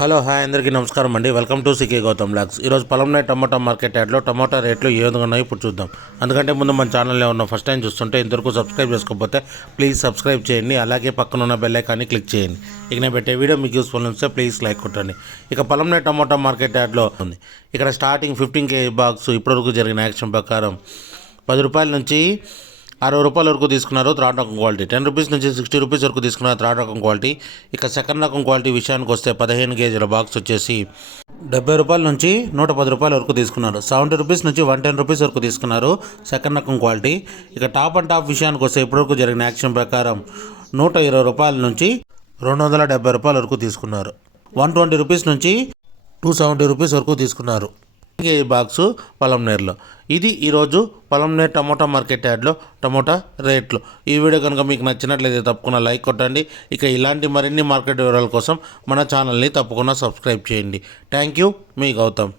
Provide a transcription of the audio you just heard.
Hello hi అందరికీ నమస్కారం అండి. Welcome to C K Gautam blogs. ఈరోజు పొలంనే టమోటా మార్కెట్ యార్డ్లో టమోటా రేట్లు ఏ విధంగా ఉన్నాయో ఇప్పుడు చూద్దాం. అందుకంటే ముందు మన ఛానల్లో ఉన్న ఫస్ట్ టైం చూస్తుంటే ఇంతవరకు సబ్స్క్రైబ్ చేసుకోకపోతే ప్లీజ్ సబ్స్క్రైబ్ చేయండి. అలాగే పక్కన ఉన్న బెల్ ఐకాన్ని క్లిక్ చేయండి. ఇక నేను పెట్టే వీడియో మీకు యూస్ఫుల్ వస్తే ప్లీజ్ లైక్ కొట్టండి. ఇక పొలంనే టమోటా మార్కెట్ యార్డ్లో ఉంది. ఇక్కడ స్టార్టింగ్ 15 kg బాక్స్ ఇప్పటివరకు జరిగిన యాక్షన్ ప్రకారం 10 రూపాయల నుంచి 60 రూపాయల వరకు తీసుకున్నారు థర్డ్ రకం క్వాలిటీ. 10 రూపీస్ నుంచి 60 రూపీస్ వరకు తీసుకున్నారు థర్డ్ రకం క్వాలిటీ. ఇక సెకండ్ రకం క్వాలిటీ విషయానికి వస్తే 15 kgల బాక్స్ వచ్చేసి 70 రూపాయల నుంచి 110 రూపాయల వరకు తీసుకున్నారు. 70 రూపీస్ నుంచి 110 రూపీస్ వరకు తీసుకున్నారు సెకండ్ రకం క్వాలిటీ. ఇక టాప్ అండ్ టాప్ విషయానికి వస్తే ఇప్పటివరకు జరిగిన యాక్షన్ ప్రకారం 120 రూపాయల నుంచి 270 రూపాయల వరకు తీసుకున్నారు. 120 రూపీస్ నుంచి 270 రూపీస్ వరకు తీసుకున్నారు ఈ బాక్సు పొలంనేరులో. ఇది ఈరోజు పొలంనేరు టమోటా మార్కెట్ యార్డ్లో టమోటా రేట్లు. ఈ వీడియో కనుక మీకు నచ్చినట్లయితే తప్పకుండా లైక్ కొట్టండి. ఇక ఇలాంటి మరిన్ని మార్కెట్ వివరాల కోసం మన ఛానల్ని తప్పకుండా సబ్స్క్రైబ్ చేయండి. థ్యాంక్ యూ, మీ గౌతమ్.